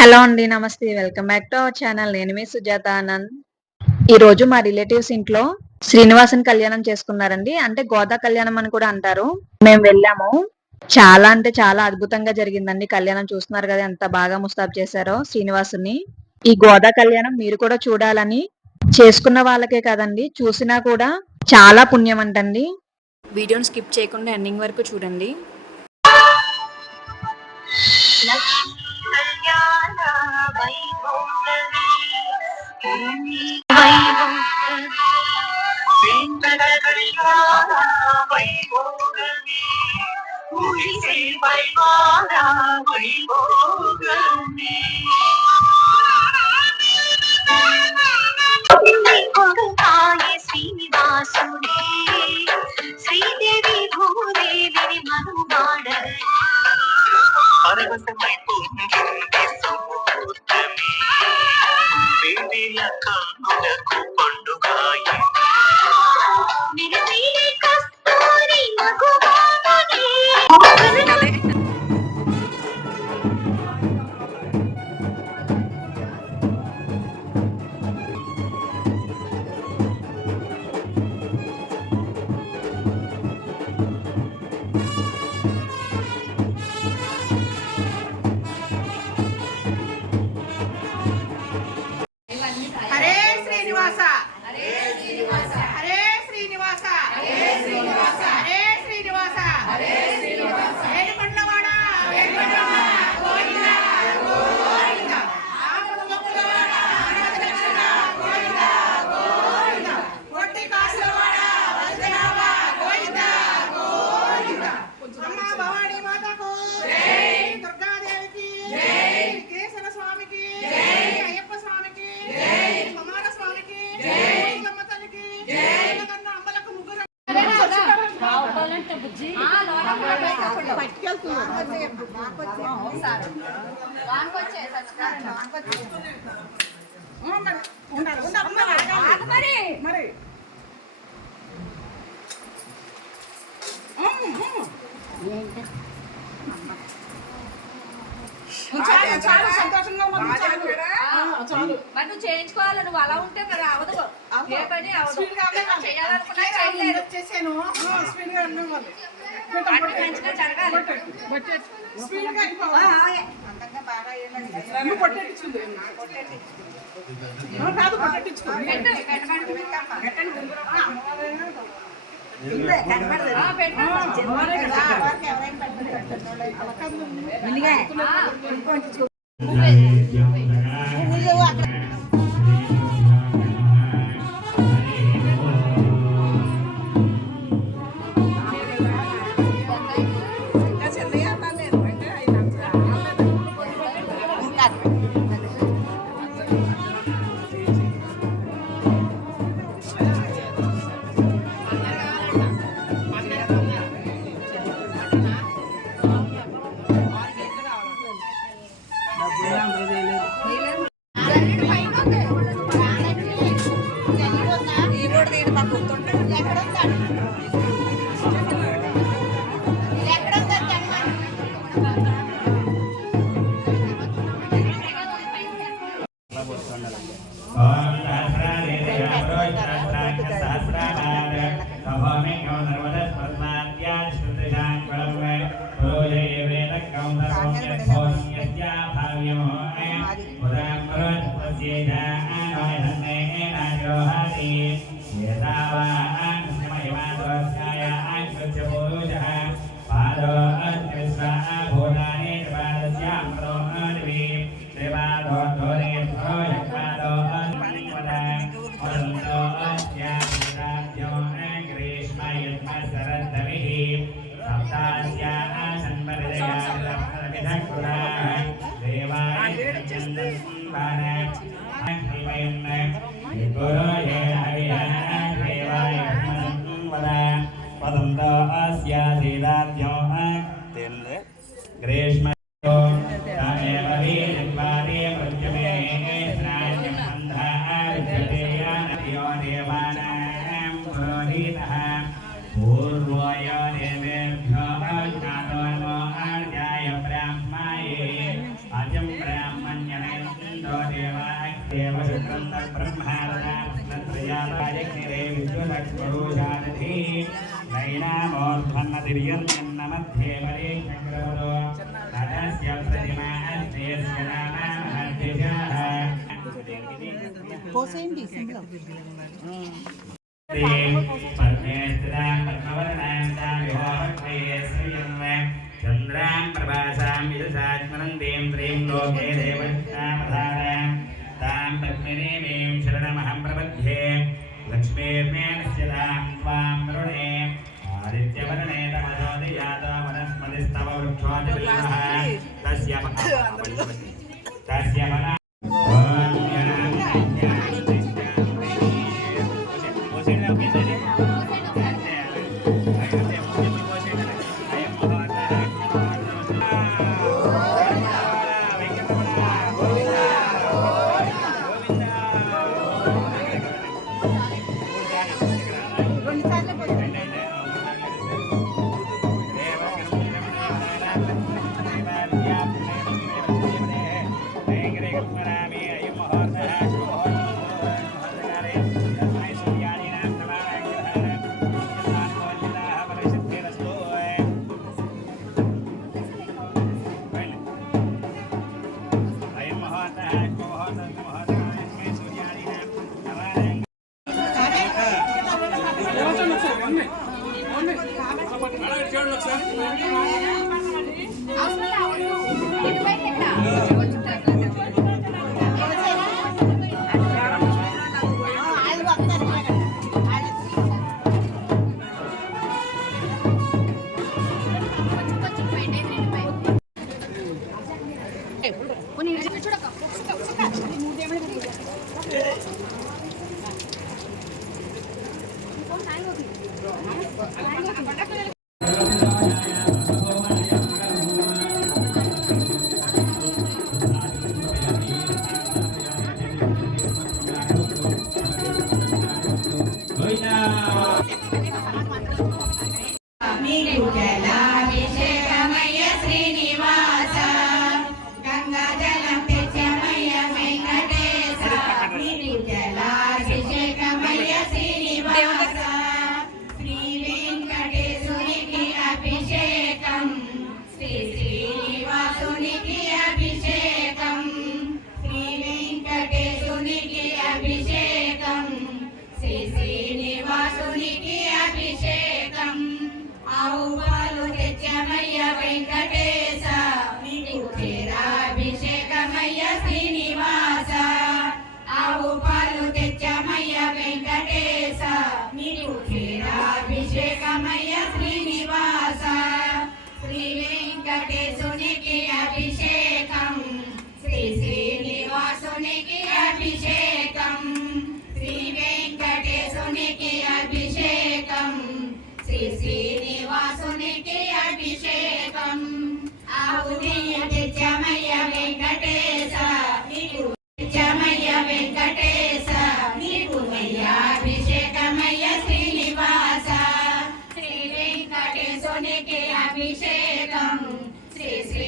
Hello అండి. నమస్తే. Welcome back to our channel. నేను మీ సుజాత ఆనంద్. ఈరోజు మా రిలేటివ్స్ ఇంట్లో శ్రీనివాసుని కళ్యాణం చేసుకున్నారండి. అంటే గోదా కళ్యాణం అని కూడా అంటారు. మేము వెళ్ళాము. చాలా అంటే చాలా అద్భుతంగా జరిగిందండి కళ్యాణం. చూస్తున్నారు కదా ఎంత బాగా ముస్తాబు చేశారో శ్రీనివాసుని. ఈ గోదా కళ్యాణం మీరు కూడా చూడాలని, చేసుకున్న వాళ్ళకే కదండి, చూసినా కూడా చాలా పుణ్యం అంటండి. వీడియోని స్కిప్ చేయకుండా ఎండింగ్ వరకు చూడండి. కళ్యాణ వైభోగమే వెంకట కళ్యాణ వైభోగమే ఊరిసే వైభాగ వైభోగమే కొడుకాయే శ్రీనివాసుడే శ్రీదేవి భూదేవిని మనువాడని పరవశమై పొందింది సముద్రమే వేడిల కన్నులకు పండుగాయి కస్తూరి మగువామని నువ్వు చేయించుకోవాలి. నువ్వు అలా ఉంటే మరి అవదు. ఏ పని అవదు. చేయాలనుకున్నా చేయలేరు. మంచిగా జరగాలి. గ్రీష్మ పూర్వయ దేవేభ్యో పోసేయండి సింపుల్ చంద్రాం ప్రభాసాం యజసాత్మనందీం త్రీం లోకే దేవతామధారాం తాం పద్మినీమీం శరణమహం ప్రపద్యే లక్ష్మీర్మేణస్యతాం త్వాం వరుణే ఆదిత్యవర్ణే తమసోదయాతో వనస్పతిస్తవ వృక్షోదిభిః తస్య ఫలా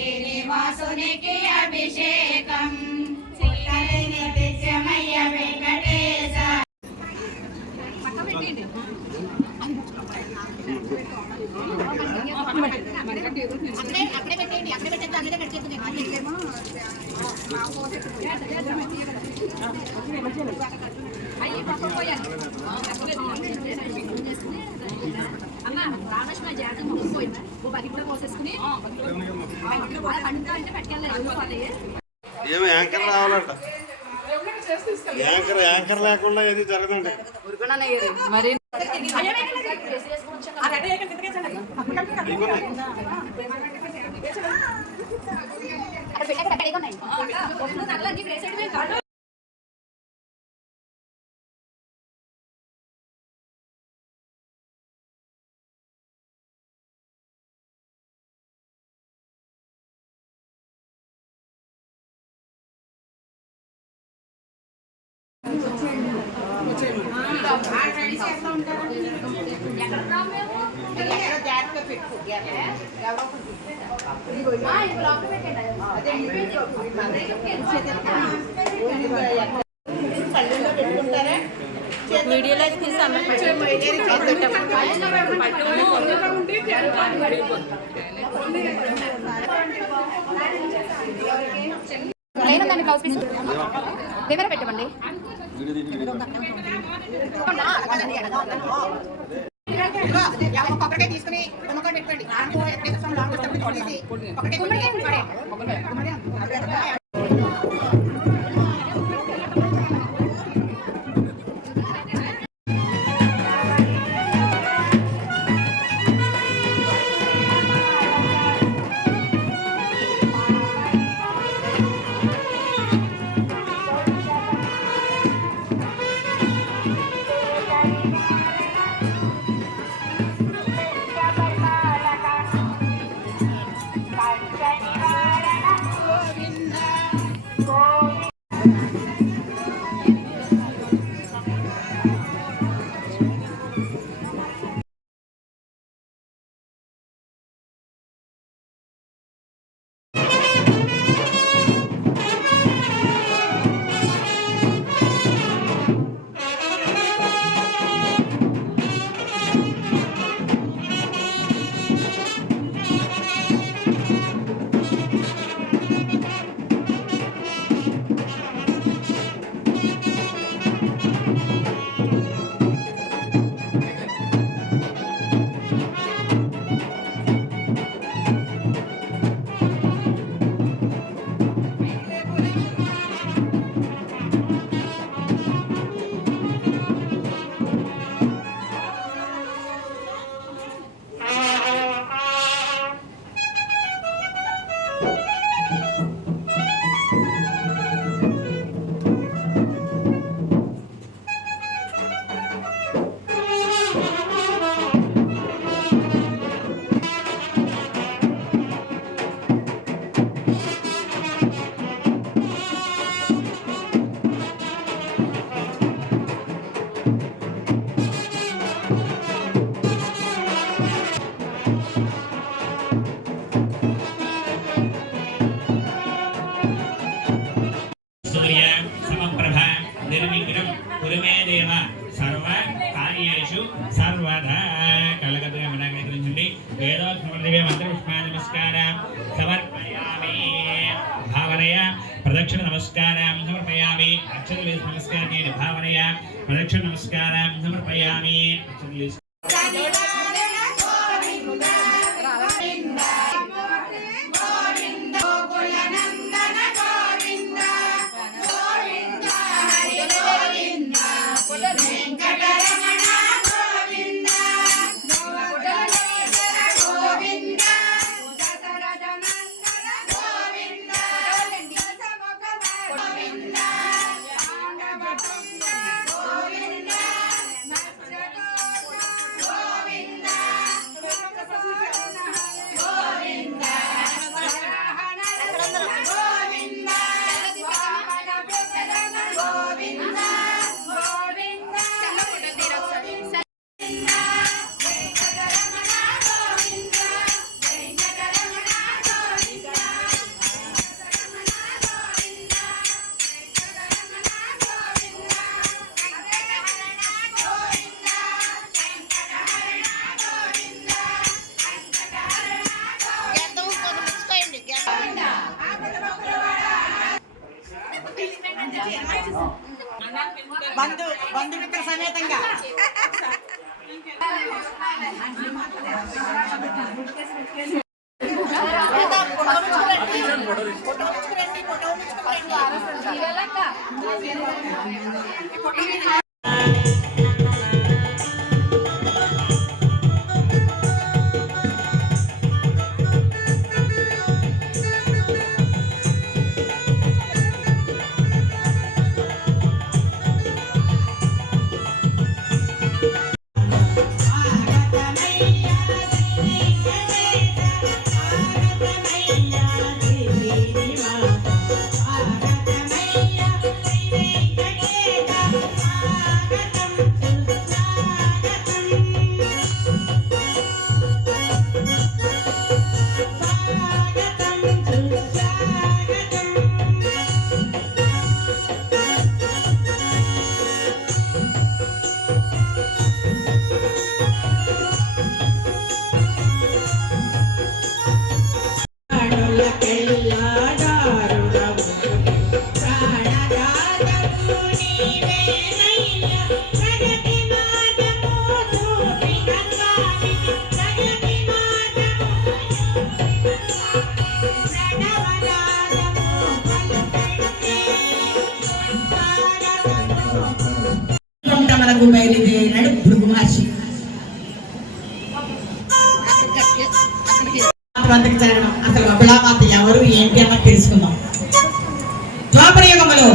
శ్రీనివాసునికి అభిషేకం శ్రీకరిని తెచ్చమయ్య వెంకటేశ అక్కడే పెట్టేయండి అక్కడే పెట్టేది అక్కడే కట్టేది అయ్యి పక్క పోయాను అమ్మ రామకృష్ణ జాతర ముగిసిపోయిందా ఓ 10 కూడా పోసేసుకుని పండుగ అంటే పెట్టాలి ఏమో యాంకర్ రావాలంట యాంకర్ లేకుండా ఏది జరగదండి మరి వీడియోలో తీసి లేదండి బ్లౌజ్ పీస్ దగ్గర పెట్టమండి కొబ్బరికాయ తీసుకుని తుమ్మకాయ పెట్టుకోండి సర్వ కార్యేషు సర్వదా కళ్ళగద్దుగా మనకి వేదో సమర్థివే మంత్ర పుష్పా నమస్కారం సమర్పయామి భావనయ ప్రదక్షిణ నమస్కారం సమర్పయామి అక్షర నమస్కారం భావనయ ప్రదక్షిణ నమస్కారం సమర్పయామి బంధుమిత్ర సమేతంగా Bye. ప్రయాణానికి బయలుదేరాడు భృగు మహర్షి. వద్దకు జరగడం అసలు అబలామాత ఎవరు ఏంటి అన్నది తెలుసుకుందాం. ద్వాపర యుగంలో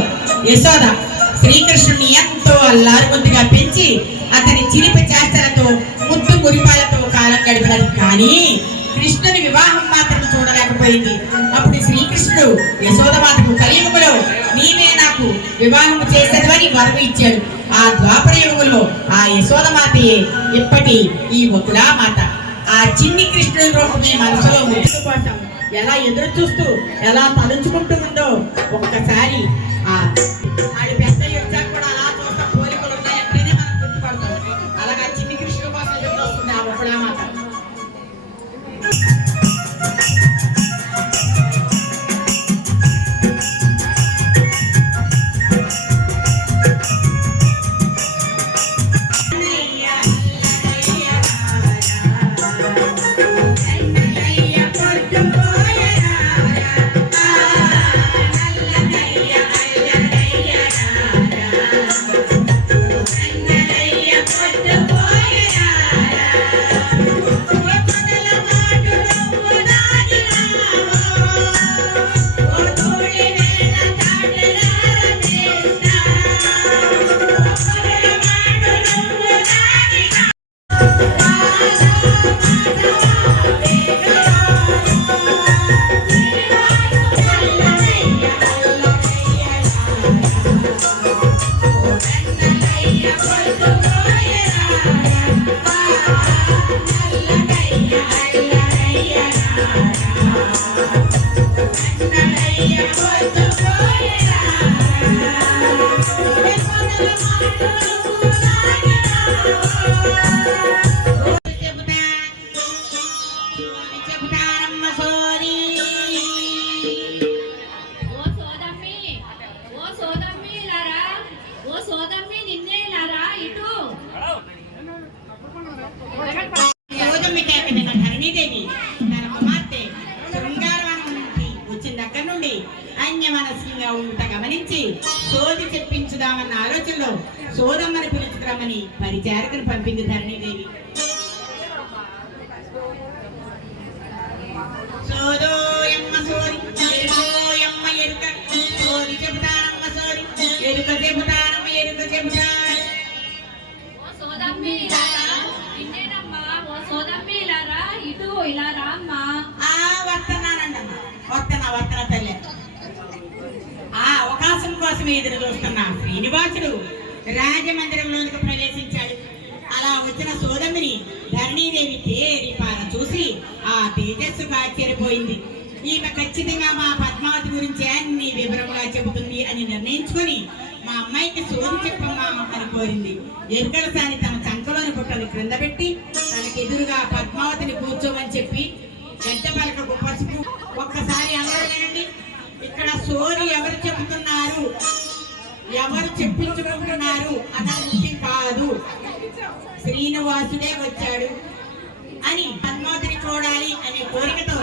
యశోద శ్రీకృష్ణుని ఎంతో అల్లారుముద్దుగా పెంచి అతని చిలిపి చేష్టలతో ముద్దు మురిపాలతో కాలం గడిపినది. కానీ కృష్ణుని వివాహం మాత్రం చూడలేకపోయింది. అప్పుడు శ్రీకృష్ణుడు యశోదమాతకు కలియుగంలో నీవే నాకు వివాహం చేసేదని వరం ఇచ్చాడు. ఆ ద్వాపర యుగంలో ఆ యశోదమాతయే ఇప్పటి ఈ వకులామాత. ఆ చిన్ని కృష్ణుడి రూపమే మనసులో ముద్దు కోసం ఎలా ఎదురు చూస్తూ ఎలా తలుచుకుంటూ ఉందో ఒక్కసారి ఆడి పెద్ద యుద్ధాలు కూడా అలా చూస్తా పోలికలు ఉన్నాయంటేనే మనం గుర్తుపడతాం. అలాగా చిన్ని కృష్ణుడి కోసం ఎదురు వస్తుంది ఆ వకులామాత. ధరణీదేవి తన కుమార్తె శృంగారవనం నుంచి వచ్చిన దగ్గర నుండి అన్యమనస్కంగా ఉంట గమనించి సోది చెప్పించుదామన్న ఆలోచనలో సోదమ్మని పిలుచుకురమ్మని పరిచారకుని పంపింది ధరణీదేవి. సోదోయమ్మ సోది ఎరుకోయమ్మ ఎరుక సోది చెబుతానమ్మ సోది ఎరుక చెబుతానమ్మ ఎరుక చెబుతాను. వస్తన తల్లి. ఆ అవకాశం కోసం ఎదురు చూస్తున్న శ్రీనివాసుడు రాజమందిరంలోనికి ప్రవేశించాడు. అలా వచ్చిన సోదమ్మిని ధరణీదేవి తేరిపార చూసి ఆ తేజస్సుగా ఆశ్చర్యపోయింది. ఈమె ఖచ్చితంగా మా పద్మావతి గురించి అన్ని వివరంగా చెబుతుంది అని నిర్ణయించుకొని మా అమ్మాయికి సోది చెప్పమ్మా అని కోరింది. ఎరుకల సాని తన చంకలోని బుట్టని క్రింద పెట్టి తనకి ఎదురుగా పద్మావతిని కూర్చోమని చెప్పి గడ్డ పలకకు పసుపు. ఒక్కసారి అందరూ వినండి. ఇక్కడ సోది ఎవరు చెబుతున్నారు, ఎవరు చెప్పించుకుంటున్నారు అన్నది ముఖ్యం కాదు. శ్రీనివాసుడే వచ్చాడు అని పద్మావతిని చూడాలి అనే కోరికతో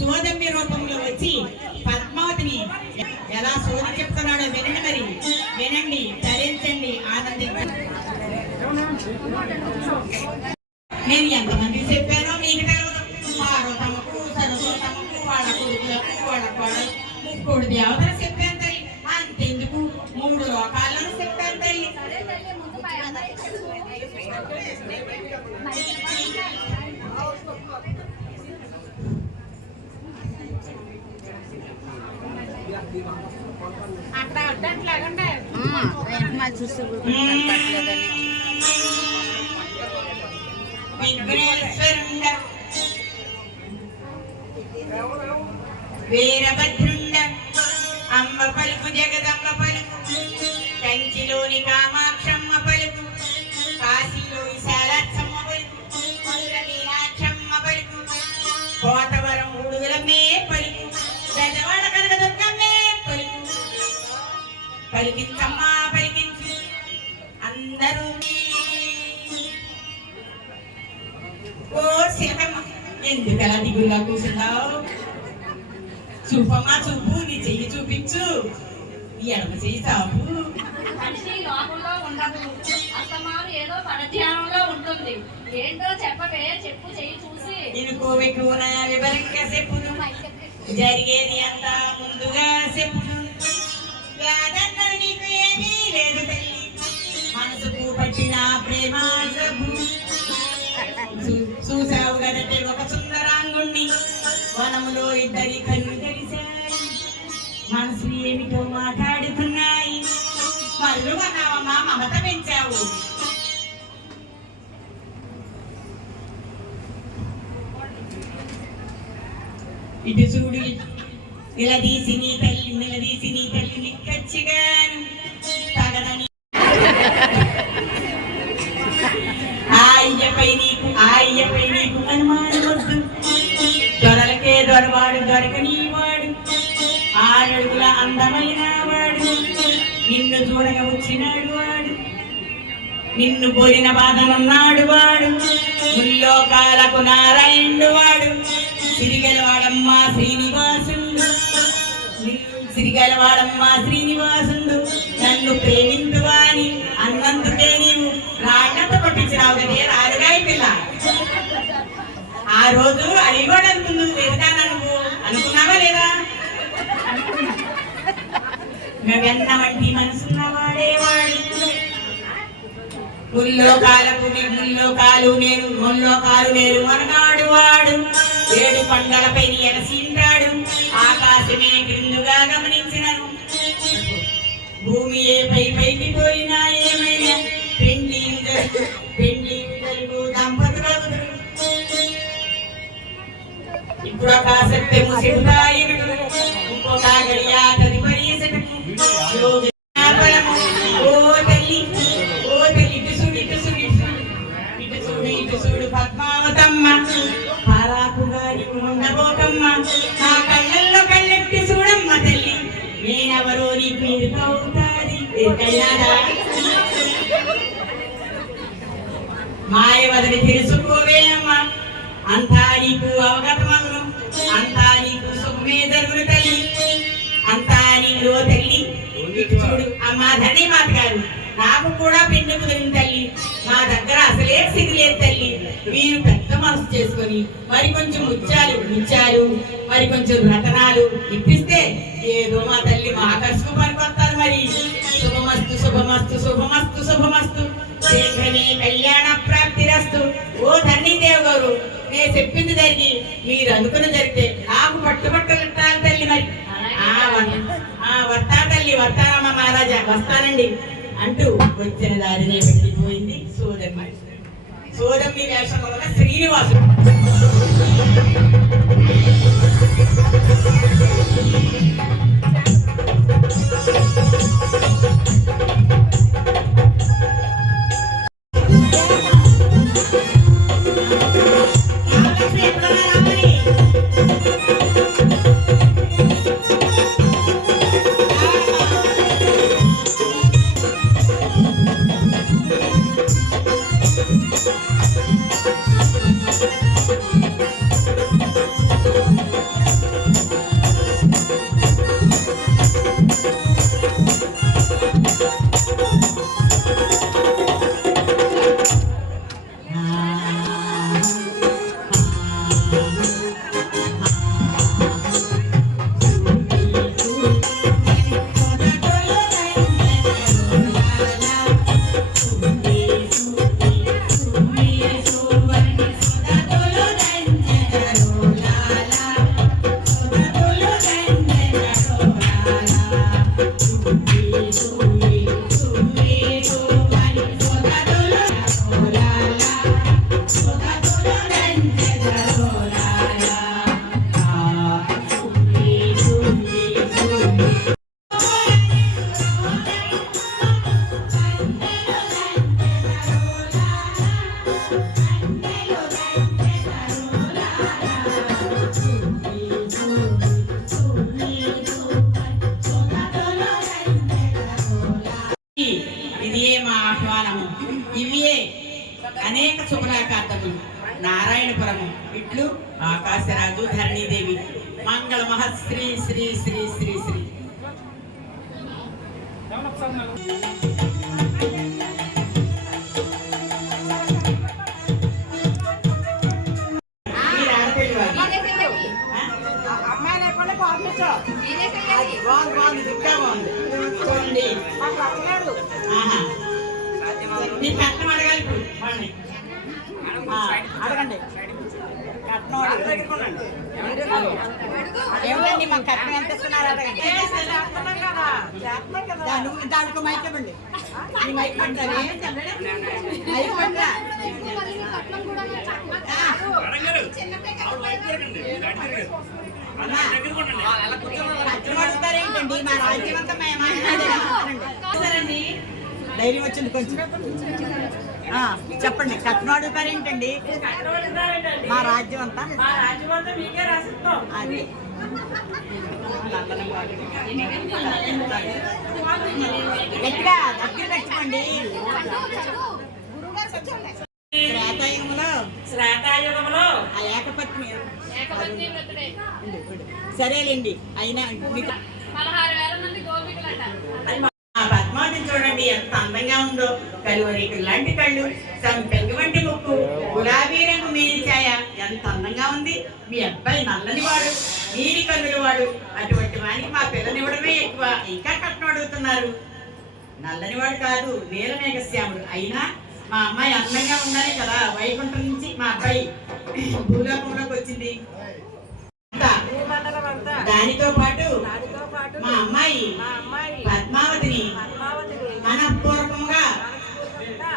సోదమ్మి రూపంలో వచ్చి పద్మావతిని ఎలా సోది చెప్తున్నాడో వినండి. మరి వినండి, ధరించండి, ఆనందించండి. నేను ఎంతమంది చెప్పానో మీకు తెలియదు. పార్వతమ్మకు, సరస్వతమ్మకు, వాళ్ళ కొడుకులకు, వాళ్ళ కోడలు, ముక్కోడు దేవతలు చెప్పాను తల్లి. అంతెందుకు 3 లోకాలను చెప్పాను తల్లి. అట్లా అడ్డట్లాగండి విఘ్నేశ్వరుండ వీరభద్రుండ అమ్మ పలుకు జగదమ్మ పలుకు కంచిలోని కామాక్షమ్మ పలుకు కాశీలో విశాలాక్షమ్మ పలుకు మధుర మీనాక్షమ్మ పలుకు కోటవరం ఉడుగులమ్మే పలుకు పెద్దవాడ కనకదుర్గమ్మే పలుకు పలికించమ్మా పలికించు అందరూ. ఓ శివమ్మ ఎందుకలా దిగులుగా కూర్చున్నావు? చూపమ్మా చూపు, నీ చెయ్యి చూపించు. ఎడమ చేయి చాపు. మనిషి లోకంలో ఉండదు, అస్తమానం ఏదో పరధ్యానంలో ఉంటుంది. ఏంటో చెప్పవే, చెప్పు చెయ్యి చూసి. ఇనుకోబెట్టున వివరంగా చెప్పును, జరిగేది అంతా ముందుగా చెప్పును. వ్యాధన్న నీకు ఏమీ లేదు తల్లి, మనసుకు పట్టిన ప్రేమ జబ్బు. చూసావు కదంటే ఒక సుందరాంగుణ్ణి, వనములో ఇద్దరి కన్ను తెరిశాయి, మనసు ఏమిటో మాట్లాడుతున్నాయి. మల్లు అన్నావమ్మా, మమత పెంచావు. ఇటు చూడు, నిలదీసి నీ తల్లి నిక్కచ్చిగాను తగదని. ఆయపై నీకు అనుమానం వద్దు, దొరలకే దొరవాడు దొరకనీవాడు, 6 అడుగుల అందమైన వాడు, నిన్ను చూడగా వచ్చినాడు వాడు, నిన్ను కోరిన బాధనున్నాడు వాడు, ముల్లోకాలకు నారాయణుడు వాడు, సిరిగలవాడమ్మా శ్రీనివాసుడు, నన్ను ప్రేమించువాని అన్నందుకే నీవు రాళ్ళతో పట్టించినావు కదే రాజుగారి పిల్ల. ఆ రోజు అది కూడా అనుకుందు ఎదుటానా, నువ్వు అనుకున్నావా లేదా? వెన్న వంటి మనసున్నవాడేవాడు, ముల్లోకాలు నేను అనగాడు వాడు, 7 పంటలపై ఎగసింటాడు, ఆకాశమే క్రిందుగా గమనించినను, భూమి ఏ పైకి పోయినా ఏమైనా పెండి దంపతులకు. ఇప్పుడు ఆకాశത്തെ ముసిగుతాయినడు, ఇంకొక గడియా తదుపరి ఇటు చూడు పద్మావతమ్మ, పారాకుగా ఉండబోకమ్మ, నా కళ్ళల్లో కళ్ళెట్టి చూడమ్మ తల్లి, నేనెవరో నీకు ఎదుకవుతాది. మాయ వదిలి తెలుసుకోవే అమ్మ, అంతా నీకు అవగతమగును, అంతా నీకు సుఖమే జరుగును తల్లి, అంతా నీలో తల్లి. ఇటు చూడు అమ్మా ధన్యమాత గారు, నాకు కూడా పెండు కుదిరింది తల్లి, మా దగ్గర అసలే సిగ్గులేదు తల్లి. మీరు పెద్ద మనసు చేసుకొని మరి కొంచెం ముత్యాలు మరి కొంచెం రతనాలు ఇప్పిస్తే ఏదో మా తల్లి మా ఖర్చుకు పనికొస్తారు. మరి శుభమస్తు శుభమస్తు శుభమస్తు శుభమస్తు, శీఘ్రమే కళ్యాణ ప్రాప్తిరస్తు. ఓ ధరణీదేవి గారు, నేను చెప్పింది జరిగి మీరు అనుకున్న జరిగితే నాకు పట్టుబట్టలు ఇట్టాలి తల్లి. మరి వస్తా తల్లి, వస్తానమ్మా మహారాజా, వస్తానండి అంటూ వచ్చిన దారినే వెళ్ళిపోయింది సోదమ్మి వేషంలో ఉన్న శ్రీనివాసుడు. ఇవే అనేక శుభలాకార్థములు. నారాయణపురము ఇట్లు ఆకాశరాజు ధరణీదేవి మంగళ మహశ్రీ శ్రీ శ్రీ శ్రీ శ్రీ మీరు ఆడపిల్లి వారు. మీరే చెయ్యాలి. అమ్మాయి లేకుండా పంపించు. మీరే చెయ్యాలి. బాగుంది బాగుంది దుర్గా బాగుంది చూడండి. ఆహా. మీ కట్నం అడగాలి ఇప్పుడు వాళ్ళని. అడగండి కట్నం అడగండి. ఏమండి మాకు కట్నం ఎంత ఇస్తున్నారు అడగండి. దానికి మైక్ ఇవ్వండి. మీ మైక్ పట్టాలి మైక్ పట్టరా. కట్నం కూడా కట్నం అడుగుతారేంటండి మా రాజ్యం అంతా మేమండి. ధైర్యం వచ్చింది కొంచెం. చెప్పండి కట్నం అడుగుతారేంటండి మా రాజ్యం అంతా. అది గట్టిగా దగ్గర పెట్టుకోండి. శ్రాతాయుగంలో ఆ ఏకపత్ని సరేలేండి అయినా మీకు 16,000 మంది గోపికలంట. ఆ పద్మావతిని చూడండి ఎంత అందంగా ఉందో. కలువరేకులు లాంటి కళ్ళు, సంపెంగ వంటి ముక్కు, గులాబీ రంగు మేని ఛాయ ఎంత అందంగా ఉంది. మీ అబ్బాయి నల్లని వాడు, నీలి కన్నుల వాడు. అటువంటి వానికి మా పిల్లనివ్వడమే ఎక్కువ. ఇంకా కట్నం అడుగుతున్నారు. నల్లని వాడు కాదు, నీలమేఘశ్యాముడు. అయినా మా అమ్మాయి అందంగా ఉండాలి కదా. వైకుంఠం నుంచి మా అబ్బాయి భూలోకంలోకి వచ్చింది. దానితో పాటు మా అమ్మాయి పద్మావతిని మనఃపూర్వకంగా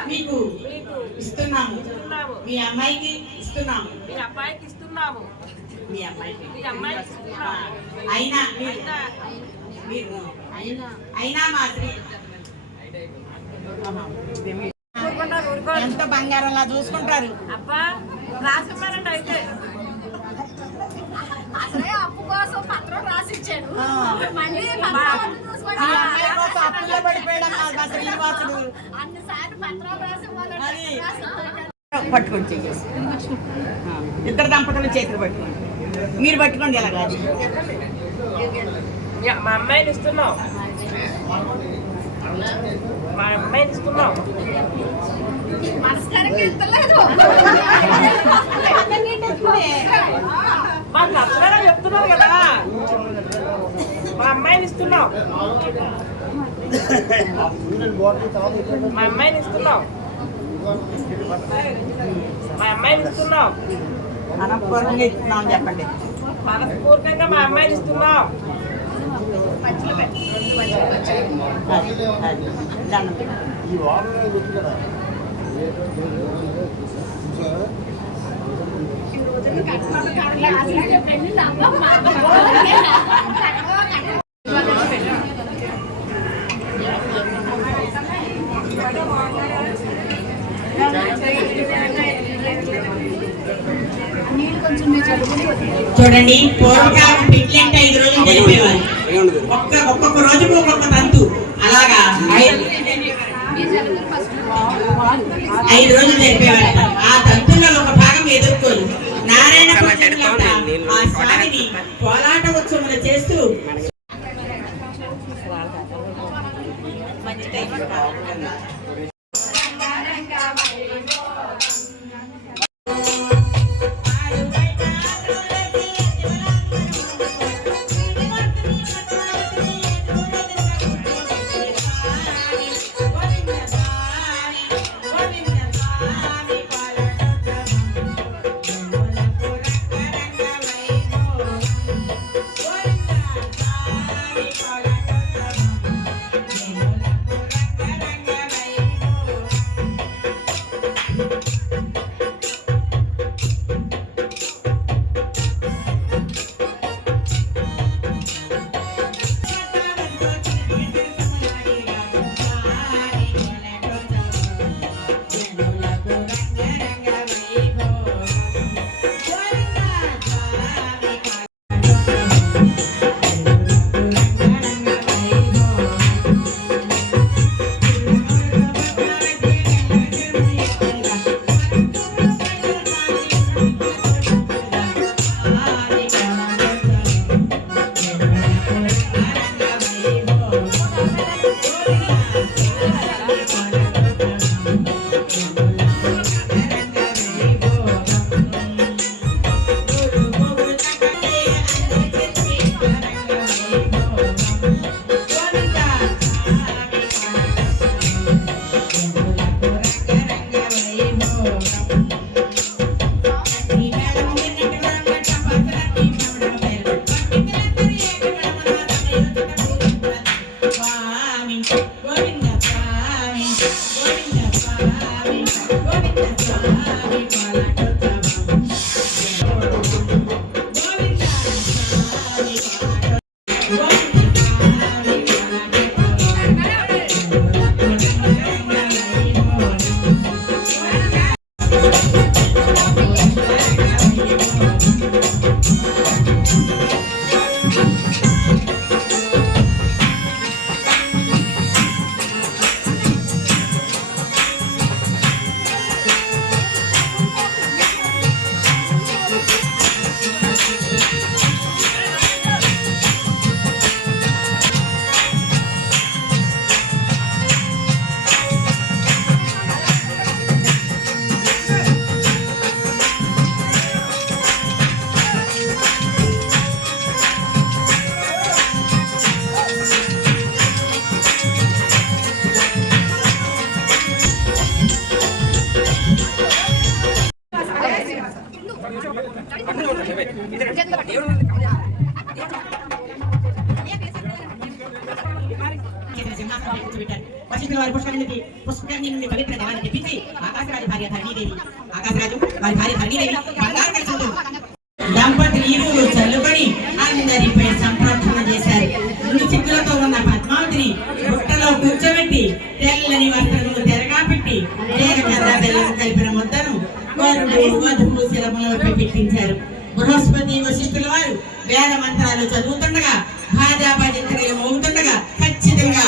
మీకు ఇస్తున్నాము. మీ అమ్మాయికి ఇస్తున్నాము. మీ అమ్మాయికి అయినా మీరు అయినా మా స్త్రీ ఎంత బంగారంలా చూసుకుంటారు. అసలే అప్పు కోసం పత్రం రాసిచ్చాడు. మళ్ళీ ఈ అమ్మాయి కోసం అప్పుల్లో పడిపోయాడమ్మా మా శ్రీనివాసుడు. అన్నిసార్లు పత్రాలు రాసి పట్టుకోండి చెయ్యేసి ఇద్దరు దంపతులు చేతులు పట్టుకోండి. మీరు పట్టుకోండి ఎలా కాదు. మా అమ్మాయిని ఇస్తున్నావు. మా అమ్మాయిని ఇస్తున్నావు. మనస్కారంగా ఇస్తలేదు. మాకు నచ్చలేదా చెప్తున్నావు కదా. మా అమ్మాయిని ఇస్తున్నావు. మా అమ్మాయిని ఇస్తున్నావు. మా అమ్మాయిని ఇస్తున్నావు. మనపూర్వకంగా ఇస్తున్నాం చెప్పండి. మనస్ఫూర్తిగా మా అమ్మాయిని ఇస్తున్నావు. దండం. చూడండి పూర్వకాలం పెళ్లి అంటే 5 రోజులు జరిపేవారు. ఒక్కొక్క రోజుకు ఒక్కొక్క తంతు. అలాగా 5 రోజులు జరిపేవారట. ఆ తంతుల్లో ఒక భాగం ఎదుర్కోరు. నారాయణ ఆ స్వామిని కోలాట ఉత్సవములు చేస్తూ మంచి టైం చేసిన సింహాసనం కూర్చోబెట్టారు. వశిష్ఠుల వారి పుష్కరిణి నుండి పవిత్ర జలాన్ని తెప్పించి ఆకాశరాజు భార్య ధరణీదేవి వారి భార్య ధరణీదేవి బంగారు కలిసి దంపతులు ఇరువురు చల్లుకొని అందరిపై సంప్రార్థన చేశారు. చిక్కులతో ఉన్న పద్మావతిని బుట్టలో కూర్చోబెట్టి తెల్లని వస్త్రములు తెరగా పెట్టి కలిపిన ముద్దను వధువు శిరములపై పెట్టించారు. బృహస్పతి వశిష్ఠుల వారు వేద మంత్రాలు చదువుతుండగా భాజా భజంత్రీలు మోగుతుండగా ఖచ్చితంగా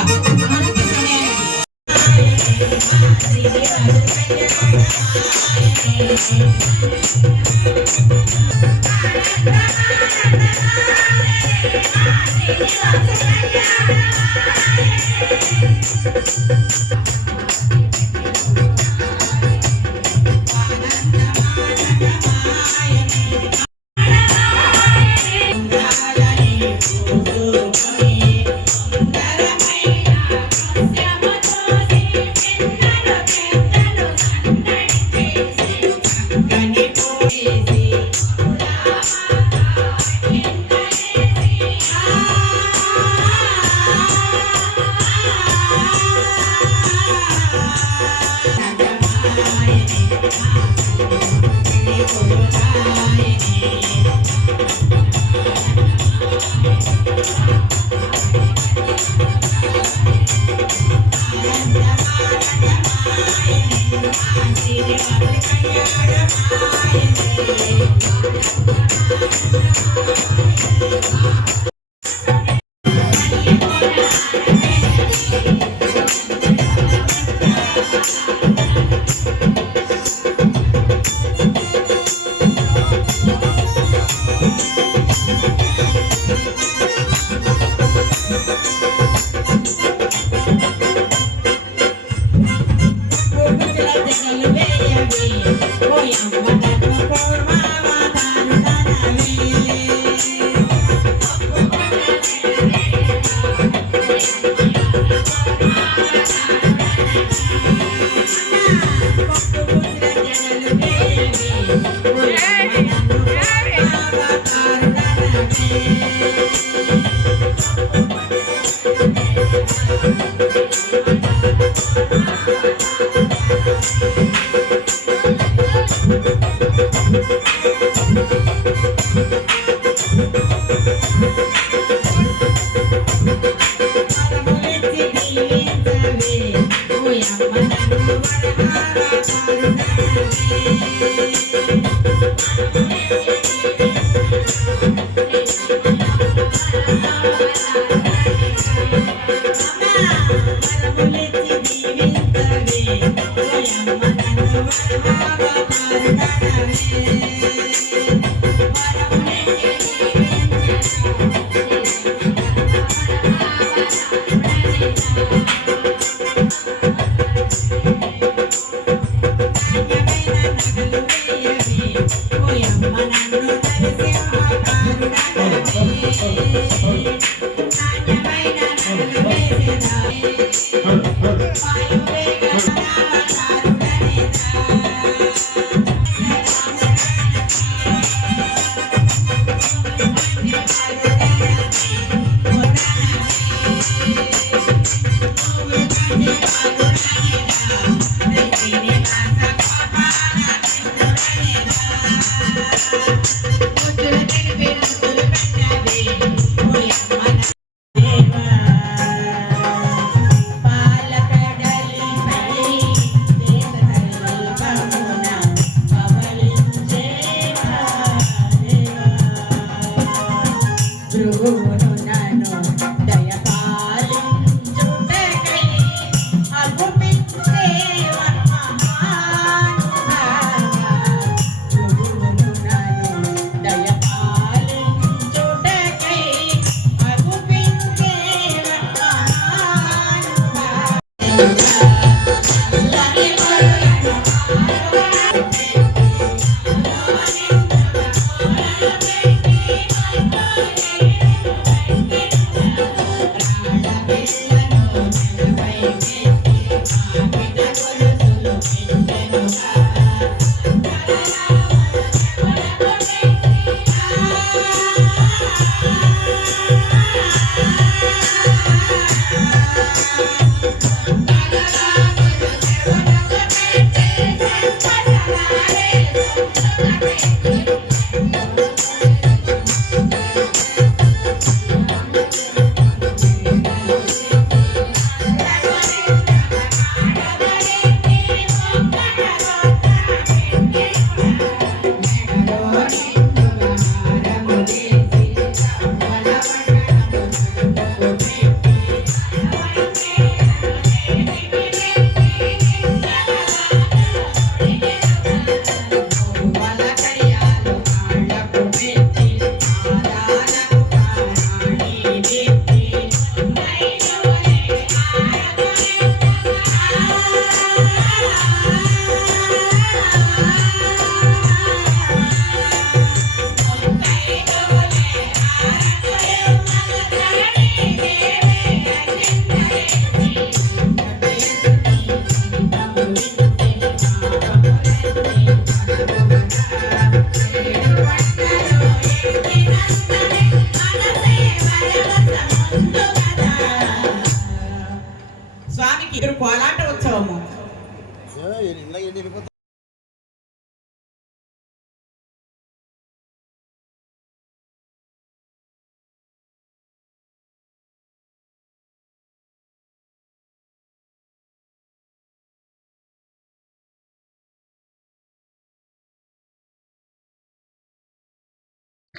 ఇది కోలాట ఉత్సవము.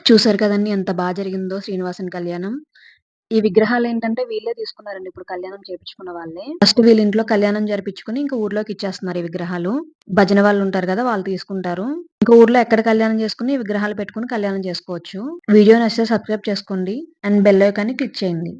చూసారు కదండీ! ఎంత జరిగిందో శ్రీనివాసుని కళ్యాణం. ఈ విగ్రహాలేంటంటే వీళ్ళే తీసుకున్నారండి ఇప్పుడు కళ్యాణం చేపిచ్చుకున్న వాళ్ళే. ఫస్ట్ వీళ్ళ ఇంట్లో కళ్యాణం జరిపిచ్చుకొని ఇంక ఊర్లోకి ఇచ్చేస్తున్నారు ఈ విగ్రహాలు. భజన వాళ్ళుంటారు గదా! వాళ్ళు తీసుకుంటారు. ఇంక ఊర్లో ఎక్కడ కళ్యాణం చేసుకుని ఈ విగ్రహాలు పెట్టుకొని కళ్యాణం చేసుకోవచ్చు. వీడియో నచ్చితే సబ్స్క్రైబ్ చేసుకోండి. అండ్ బెల్ ఐకాన్‌ని క్లిక్ చేయండి.